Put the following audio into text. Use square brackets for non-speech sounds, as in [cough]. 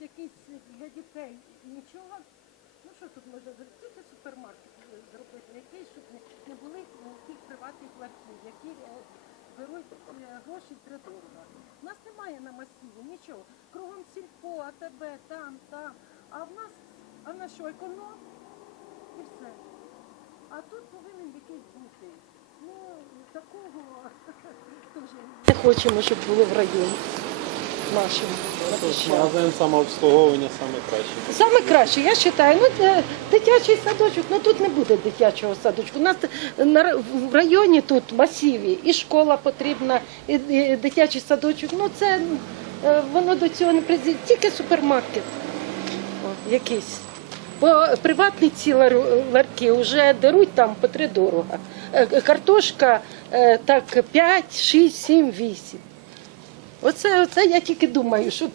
якийсь для дітей нічого. Ну що тут можна зробити? Тільки супермаркет е, зробити, який, щоб не, були е, тих приватних ларьків, які е, беруть гроші втридорога. У нас немає на масиві нічого. Кругом сільпо, АТБ, там, там. А в нас, а на що, економ? І все. А тут повинен якийсь бути. Ну, такого [laughs] теж не хочемо, щоб було в районі нашому. Магазин самообслуговування саме краще. Саме краще, я вважаю, ну це дитячий садочок, ну тут не буде дитячого садочку. У нас на в районі тут масиві і школа потрібна, і, і дитячий садочок. Ну це е, воно до цього не призведе, тільки супермаркет О, якийсь. Бо приватні ці ларки вже деруть там по три дорога. Е, Картошка е, так 5, 6, 7, 8. Оце, оце я тільки думаю, щоб